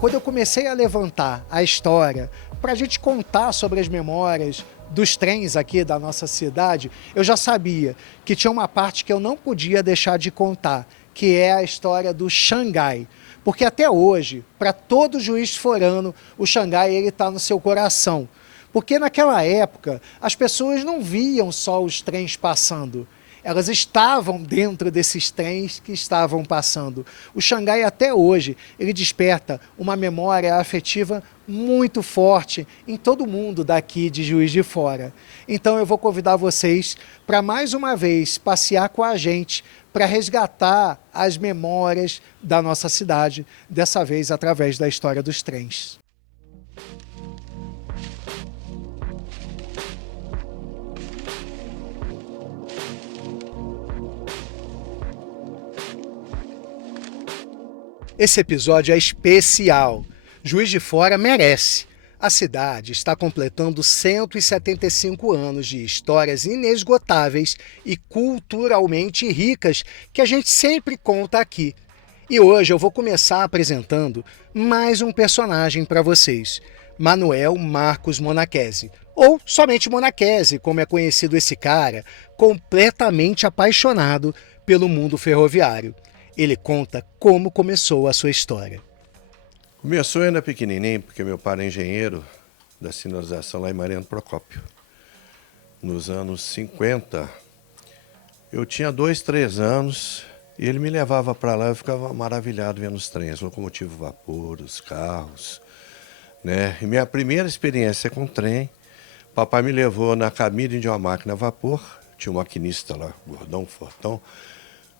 Quando eu comecei a levantar a história para a gente contar sobre as memórias dos trens aqui da nossa cidade, eu já sabia que tinha uma parte que eu não podia deixar de contar, que é a história do Xangai. Porque até hoje, para todo juiz forano, o Xangai está no seu coração. Porque naquela época, as pessoas não viam só os trens passando. Elas estavam dentro desses trens que estavam passando. O Xangai até hoje, ele desperta uma memória afetiva muito forte em todo mundo daqui de Juiz de Fora. Então eu vou convidar vocês para mais uma vez passear com a gente para resgatar as memórias da nossa cidade, dessa vez através da história dos trens. Esse episódio é especial. Juiz de Fora merece. A cidade está completando 175 anos de histórias inesgotáveis e culturalmente ricas que a gente sempre conta aqui. E hoje eu vou começar apresentando mais um personagem para vocês, Manuel Marcos Monachesi, ou somente Monachesi, como é conhecido esse cara, completamente apaixonado pelo mundo ferroviário. Ele conta como começou a sua história. Começou ainda pequenininho, porque meu pai era engenheiro da sinalização lá em Mariano Procópio. Nos anos 50, eu tinha 2, 3 anos e ele me levava para lá e eu ficava maravilhado vendo os trens, locomotivo vapor, os carros, né? E minha primeira experiência com trem, papai me levou na cabine de uma máquina a vapor, tinha um maquinista lá, gordão, fortão.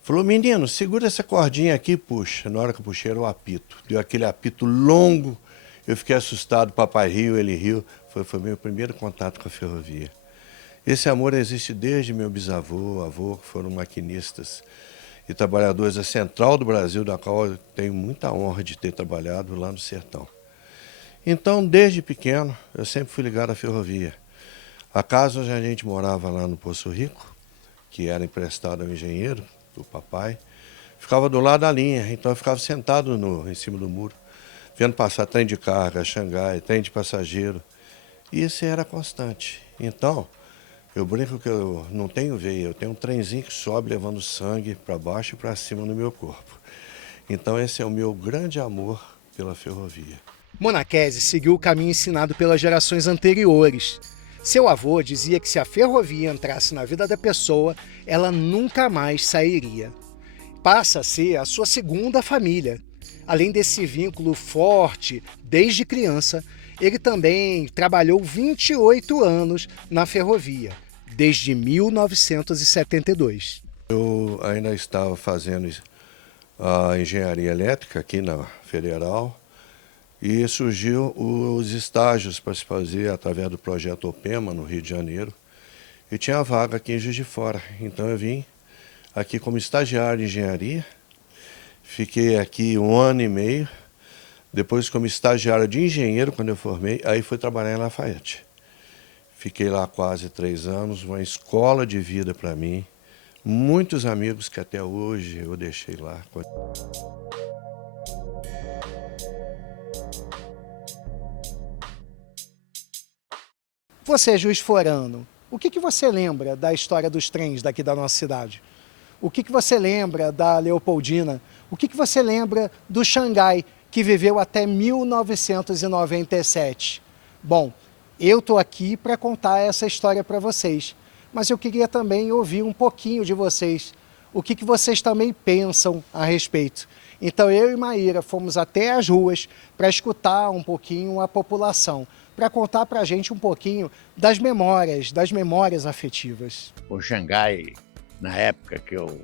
Falou, menino, segura essa cordinha aqui e puxa. Na hora que eu puxei era o apito. Deu aquele apito longo. Eu fiquei assustado, papai riu, ele riu. Foi meu primeiro contato com a ferrovia. Esse amor existe desde meu bisavô, avô, que foram maquinistas e trabalhadores da Central do Brasil, da qual eu tenho muita honra de ter trabalhado lá no sertão. Então, desde pequeno, eu sempre fui ligado à ferrovia. A casa onde a gente morava lá no Poço Rico, que era emprestado ao engenheiro, do papai, ficava do lado da linha, então eu ficava sentado em cima do muro, vendo passar trem de carga, Xangai, trem de passageiro, e isso era constante. Então, eu brinco que eu não tenho veia, eu tenho um trenzinho que sobe levando sangue para baixo e para cima no meu corpo. Então esse é o meu grande amor pela ferrovia. Monachesi seguiu o caminho ensinado pelas gerações anteriores. Seu avô dizia que se a ferrovia entrasse na vida da pessoa, ela nunca mais sairia. Passa a ser a sua segunda família. Além desse vínculo forte desde criança, ele também trabalhou 28 anos na ferrovia, desde 1972. Eu ainda estava fazendo a engenharia elétrica aqui na Federal, e surgiu os estágios para se fazer através do projeto OPEMA, no Rio de Janeiro. E tinha vaga aqui em Juiz de Fora. Então eu vim aqui como estagiário de engenharia. Fiquei aqui 1 ano e meio. Depois como estagiário de engenheiro, quando eu formei, aí fui trabalhar em Lafayette. Fiquei lá quase 3 anos, uma escola de vida para mim. Muitos amigos que até hoje eu deixei lá. Você, juiz forano, o que você lembra da história dos trens daqui da nossa cidade? O que você lembra da Leopoldina? O que você lembra do Xangai, que viveu até 1997? Bom, eu estou aqui para contar essa história para vocês, mas eu queria também ouvir um pouquinho de vocês. O que vocês também pensam a respeito? Então eu e Maíra fomos até as ruas para escutar um pouquinho a população, para contar para a gente um pouquinho das memórias afetivas. O Xangai, na época que eu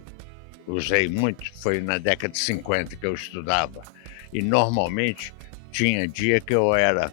usei muito, foi na década de 50 que eu estudava. E normalmente tinha dia que eu era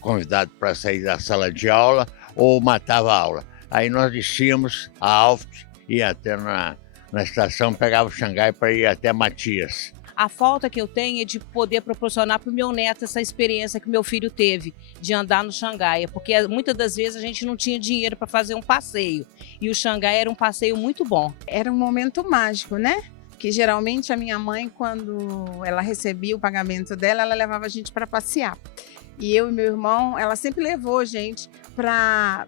convidado para sair da sala de aula ou matava a aula. Aí nós descíamos a Alft, ia até na estação, pegava o Xangai para ir até Matias. A falta que eu tenho é de poder proporcionar para o meu neto essa experiência que o meu filho teve, de andar no Xangai, porque muitas das vezes a gente não tinha dinheiro para fazer um passeio, e o Xangai era um passeio muito bom. Era um momento mágico, né? Que geralmente a minha mãe, quando ela recebia o pagamento dela, ela levava a gente para passear. E eu e meu irmão, ela sempre levou a gente para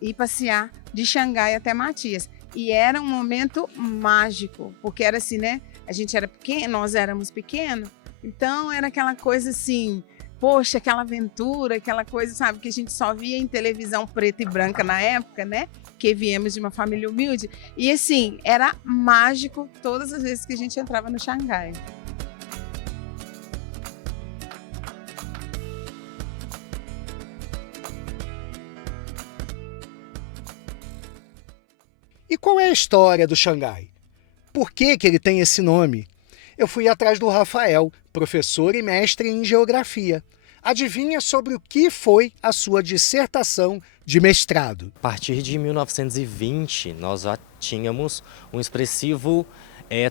ir passear de Xangai até Matias. E era um momento mágico, porque era assim, né? A gente era pequeno, nós éramos pequenos, então era aquela coisa assim, poxa, aquela aventura, aquela coisa, sabe, que a gente só via em televisão preta e branca na época, né? Que viemos de uma família humilde. E assim, era mágico todas as vezes que a gente entrava no Xangai. E qual é a história do Xangai? Por que ele tem esse nome? Eu fui atrás do Rafael, professor e mestre em geografia. Adivinha sobre o que foi a sua dissertação de mestrado? A partir de 1920, nós já tínhamos um expressivo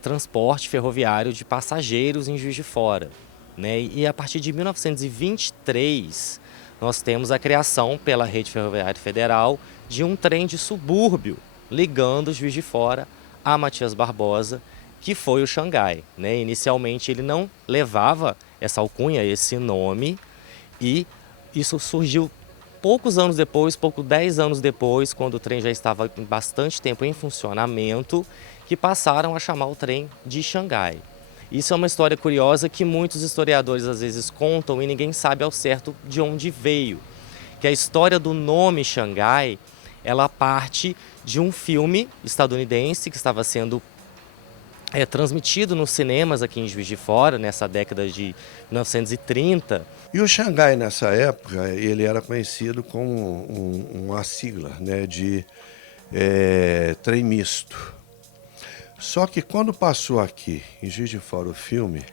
transporte ferroviário de passageiros em Juiz de Fora, né? E a partir de 1923, nós temos a criação pela Rede Ferroviária Federal de um trem de subúrbio ligando Juiz de Fora a Matias Barbosa, que foi o Xangai, né? Inicialmente ele não levava essa alcunha, esse nome, e isso surgiu poucos anos depois, 10 anos depois, quando o trem já estava bastante tempo em funcionamento, que passaram a chamar o trem de Xangai. Isso é uma história curiosa que muitos historiadores às vezes contam e ninguém sabe ao certo de onde veio. Que a história do nome Xangai, ela parte de um filme estadunidense que estava sendo transmitido nos cinemas aqui em Juiz de Fora, nessa década de 1930. E o Xangai, nessa época, ele era conhecido como uma sigla, né, de trem misto. Só que quando passou aqui em Juiz de Fora o filme,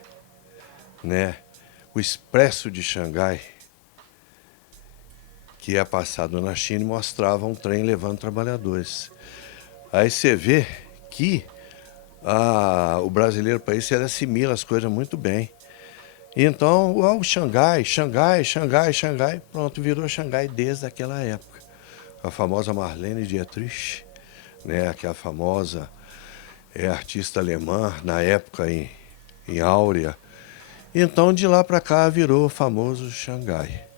né, o Expresso de Xangai, que é passado na China, mostrava um trem levando trabalhadores. Aí você vê que o brasileiro para isso ele assimila as coisas muito bem. Então, o Xangai, pronto, virou Xangai desde aquela época. A famosa Marlene Dietrich, né, que é a famosa artista alemã, na época em Áurea. Então, de lá para cá, virou o famoso Xangai.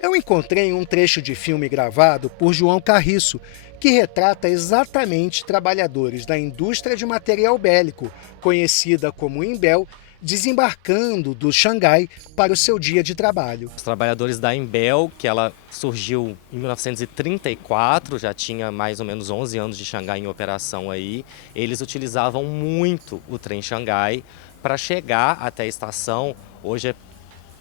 Eu encontrei um trecho de filme gravado por João Carriço, que retrata exatamente trabalhadores da indústria de material bélico, conhecida como Imbel, desembarcando do Xangai para o seu dia de trabalho. Os trabalhadores da Imbel, que ela surgiu em 1934, já tinha mais ou menos 11 anos de Xangai em operação aí, eles utilizavam muito o trem Xangai para chegar até a estação. Hoje é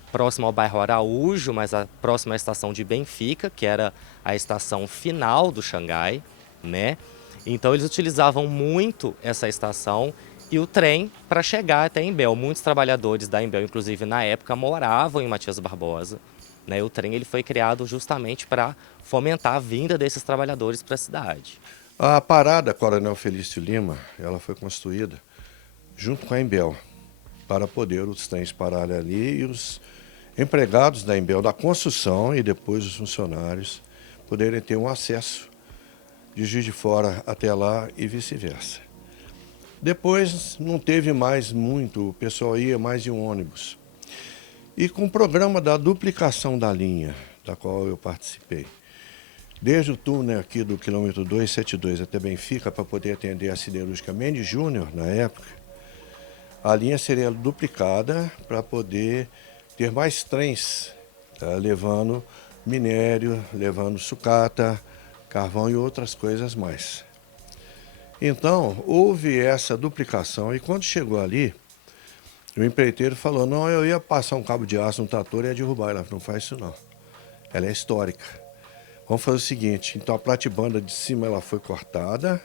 próximo ao bairro Araújo, mas a próxima estação de Benfica, que era a estação final do Xangai, né? Então eles utilizavam muito essa estação e o trem para chegar até Imbel. Muitos trabalhadores da Imbel, inclusive na época, moravam em Matias Barbosa, né? O trem ele foi criado justamente para fomentar a vinda desses trabalhadores para a cidade. A parada Coronel Felício Lima, ela foi construída junto com a Imbel, para poder os trens pararem ali e os empregados da Imbel, da construção, e depois os funcionários poderem ter um acesso de Juiz de Fora até lá e vice-versa. Depois não teve mais muito, o pessoal ia mais de um ônibus. E com o programa da duplicação da linha, da qual eu participei, desde o túnel aqui do quilômetro 272 até Benfica, para poder atender a siderúrgica Mendes Júnior, na época, a linha seria duplicada para poder ter mais trens, tá, levando minério, levando sucata, carvão e outras coisas mais. Então, houve essa duplicação e quando chegou ali, o empreiteiro falou, não, eu ia passar um cabo de aço no trator e ia derrubar. Ela falou, não faz isso não, ela é histórica. Vamos fazer o seguinte, então a platibanda de cima ela foi cortada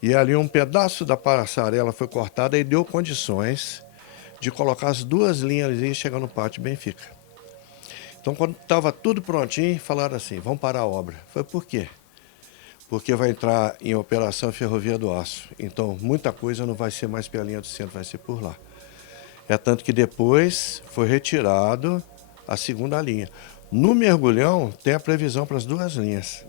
e ali um pedaço da passarela foi cortada e deu condições de colocar as duas linhas ali e chegar no pátio Benfica. Então, quando estava tudo prontinho, falaram assim, vamos parar a obra. Foi por quê? porque vai entrar em operação a Ferrovia do Aço. Então, muita coisa não vai ser mais pela linha do centro, vai ser por lá. É tanto que depois foi retirado a segunda linha. No Mergulhão tem a previsão para as duas linhas.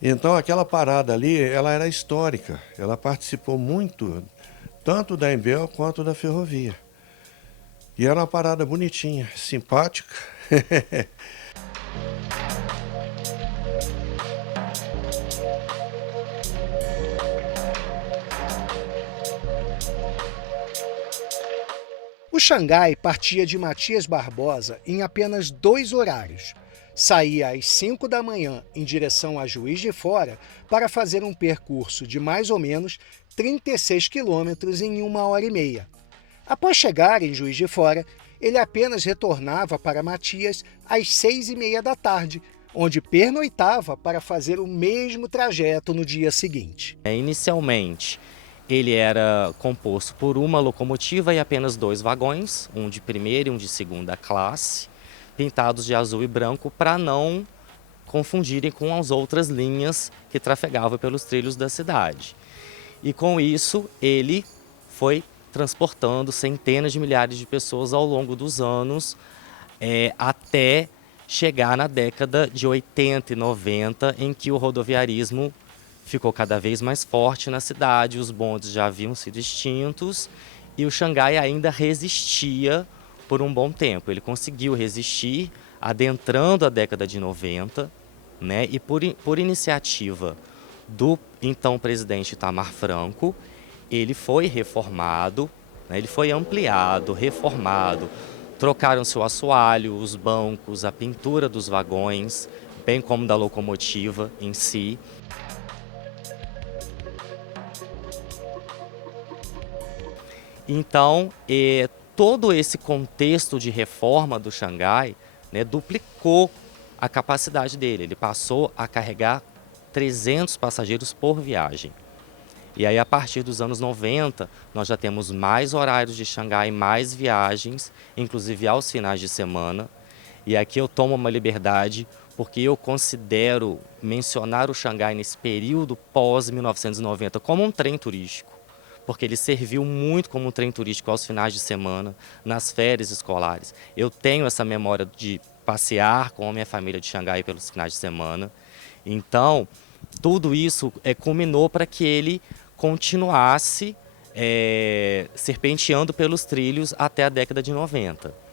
Então aquela parada ali, ela era histórica. Ela participou muito, tanto da Embel quanto da ferrovia. E era uma parada bonitinha, simpática. O Xangai partia de Matias Barbosa em apenas 2 horários. Saía às 5 da manhã em direção a Juiz de Fora para fazer um percurso de mais ou menos 36 quilômetros em 1h30. Após chegar em Juiz de Fora, ele apenas retornava para Matias às 6h30 da tarde, onde pernoitava para fazer o mesmo trajeto no dia seguinte. Inicialmente, ele era composto por uma locomotiva e apenas 2 vagões, um de primeira e um de segunda classe, pintados de azul e branco para não confundirem com as outras linhas que trafegavam pelos trilhos da cidade. E com isso, ele foi transportando centenas de milhares de pessoas ao longo dos anos, até chegar na década de 80 e 90, em que o rodoviarismo ficou cada vez mais forte na cidade, os bondes já haviam sido extintos e o Xangai ainda resistia por um bom tempo. Ele conseguiu resistir, adentrando a década de 90, né? E por iniciativa do então presidente Itamar Franco, ele foi reformado, né? Ele foi ampliado, reformado, trocaram-se o assoalho, os bancos, a pintura dos vagões, bem como da locomotiva em si. Então, todo esse contexto de reforma do Xangai, né, duplicou a capacidade dele. Ele passou a carregar 300 passageiros por viagem. E aí, a partir dos anos 90, nós já temos mais horários de Xangai, mais viagens, inclusive aos finais de semana. E aqui eu tomo uma liberdade, porque eu considero mencionar o Xangai nesse período pós-1990 como um trem turístico, porque ele serviu muito como um trem turístico aos finais de semana, nas férias escolares. Eu tenho essa memória de passear com a minha família de Xangai pelos finais de semana. Então, tudo isso culminou para que ele continuasse serpenteando pelos trilhos até a década de 90.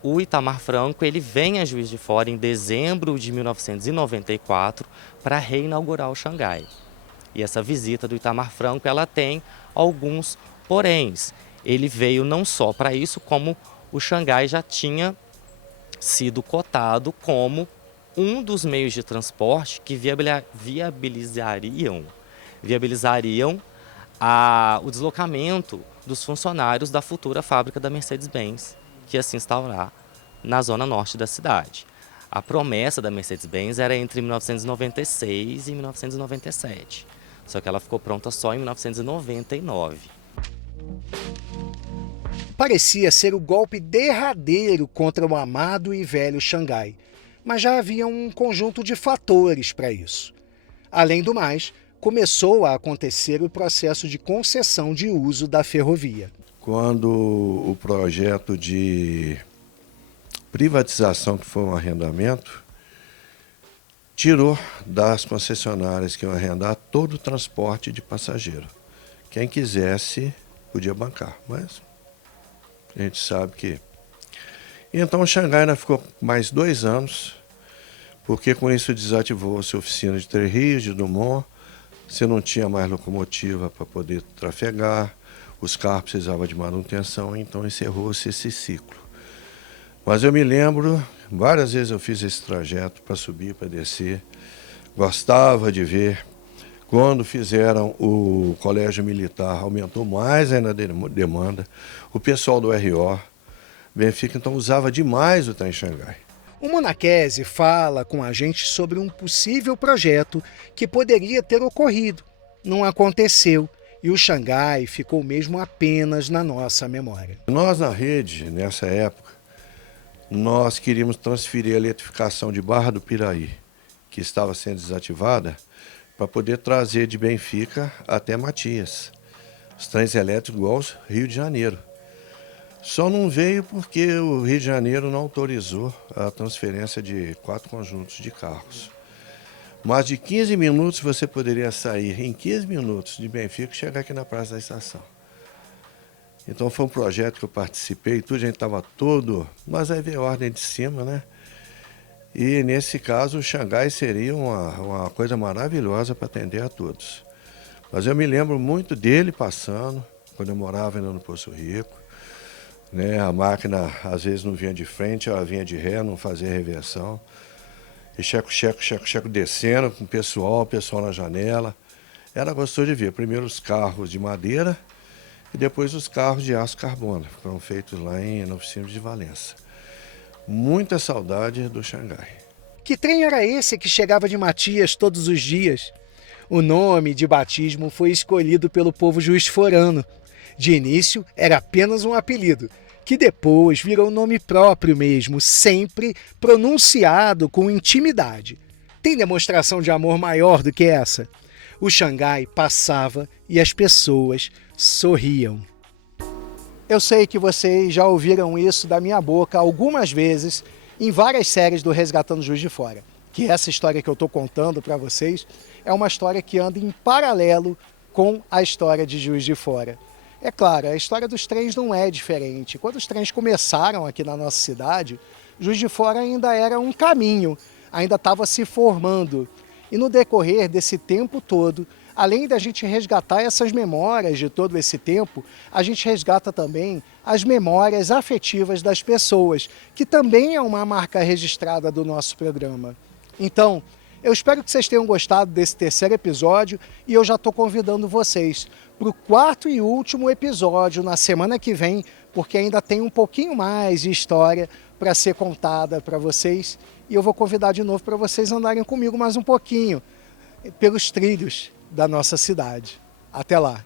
O Itamar Franco ele vem a Juiz de Fora em dezembro de 1994 para reinaugurar o Xangai. E essa visita do Itamar Franco ela tem alguns poréns. Ele veio não só para isso, como o Xangai já tinha sido cotado como um dos meios de transporte que viabilizariam o deslocamento dos funcionários da futura fábrica da Mercedes-Benz, que ia se instaurar na zona norte da cidade. A promessa da Mercedes-Benz era entre 1996 e 1997, só que ela ficou pronta só em 1999. Parecia ser o golpe derradeiro contra o amado e velho Xangai, mas já havia um conjunto de fatores para isso. Além do mais, começou a acontecer o processo de concessão de uso da ferrovia. Quando o projeto de privatização, que foi um arrendamento, tirou das concessionárias que iam arrendar todo o transporte de passageiro. Quem quisesse podia bancar, mas a gente sabe que... Então o Xangai ainda ficou mais 2 anos, porque com isso desativou-se a oficina de Três Rios, de Dumont, você não tinha mais locomotiva para poder trafegar, os carros precisavam de manutenção, então encerrou-se esse ciclo. Mas eu me lembro, várias vezes eu fiz esse trajeto para subir, para descer, gostava de ver. Quando fizeram o colégio militar, aumentou mais ainda a demanda. O pessoal do RO, Benfica, então usava demais o trem Xangai. O Monachese fala com a gente sobre um possível projeto que poderia ter ocorrido. Não aconteceu e o Xangai ficou mesmo apenas na nossa memória. Nós na rede, nessa época, nós queríamos transferir a eletrificação de Barra do Piraí, que estava sendo desativada, para poder trazer de Benfica até Matias, os trens elétricos igual ao Rio de Janeiro. Só não veio porque o Rio de Janeiro não autorizou a transferência de 4 conjuntos de carros. Mas de 15 minutos você poderia sair, em 15 minutos de Benfica, e chegar aqui na Praça da Estação. Então foi um projeto que eu participei, tudo, a gente estava todo, mas aí veio a ordem de cima, né? E nesse caso o Xangai seria uma coisa maravilhosa para atender a todos. Mas eu me lembro muito dele passando, quando eu morava ainda no Poço Rico. Né? A máquina às vezes não vinha de frente, ela vinha de ré, não fazia reversão. E checo descendo com o pessoal na janela. Era gostoso de ver. Primeiro os carros de madeira e depois os carros de aço carbono, que foram feitos lá na oficina de Valença. Muita saudade do Xangai. Que trem era esse que chegava de Matias todos os dias? O nome de batismo foi escolhido pelo povo juiz-forano. De início, era apenas um apelido, que depois virou nome próprio mesmo, sempre pronunciado com intimidade. Tem demonstração de amor maior do que essa? O Xangai passava e as pessoas sorriam. Eu sei que vocês já ouviram isso da minha boca algumas vezes em várias séries do Resgatando Juiz de Fora, que essa história que eu estou contando para vocês é uma história que anda em paralelo com a história de Juiz de Fora. É claro, a história dos trens não é diferente. Quando os trens começaram aqui na nossa cidade, Juiz de Fora ainda era um caminho, ainda estava se formando. E no decorrer desse tempo todo, além da gente resgatar essas memórias de todo esse tempo, a gente resgata também as memórias afetivas das pessoas, que também é uma marca registrada do nosso programa. Então, eu espero que vocês tenham gostado desse terceiro episódio e eu já estou convidando vocês para o 4º e último episódio na semana que vem, porque ainda tem um pouquinho mais de história para ser contada para vocês e eu vou convidar de novo para vocês andarem comigo mais um pouquinho pelos trilhos da nossa cidade. Até lá!